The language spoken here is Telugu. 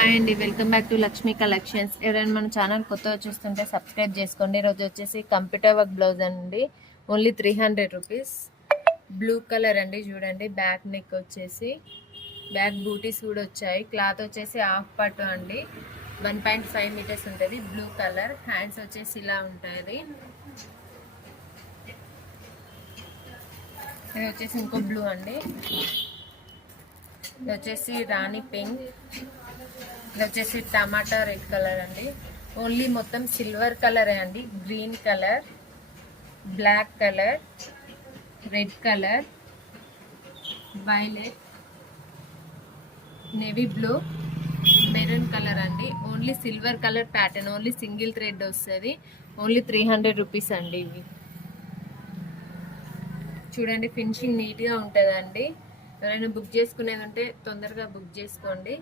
హాయ్ అండి, welcome back to Lakshmi collections. ఎవరైనా మన ఛానల్ కొత్తగా చూస్తుంటే సబ్స్క్రైబ్ చేసుకోండి. ఈరోజు వచ్చేసి కంప్యూటర్ వర్క్ బ్లౌజ్ అండి, ఓన్లీ 300 రూపీస్. బ్లూ కలర్ అండి, చూడండి. బ్యాక్ నెక్ వచ్చేసి బ్యాక్ బూటీస్ కూడా వచ్చాయి. క్లాత్ వచ్చేసి హాఫ్ పట్టు అండి, 1.5 మీటర్స్ ఉంటుంది. Blue colour. హ్యాండ్స్ వచ్చేసి ఇలా ఉంటుంది. ఇది వచ్చేసి ఇంకో బ్లూ అండి. ఇది వచ్చేసి రాణి పింక్. ఇది వచ్చేసి టమాటా రెడ్ కలర్ అండి. ఓన్లీ మొత్తం సిల్వర్ కలరే అండి. Green colour, black colour, red colour, violet, navy blue, maroon colour అండి. Only silver colour pattern, only single thread వస్తుంది. ఓన్లీ 300 రూపీస్ అండి. ఇవి చూడండి, ఫినిషింగ్ నీట్గా ఉంటుందండి. ఎవరైనా బుక్ చేసుకునేది ఉంటే తొందరగా బుక్ చేసుకోండి.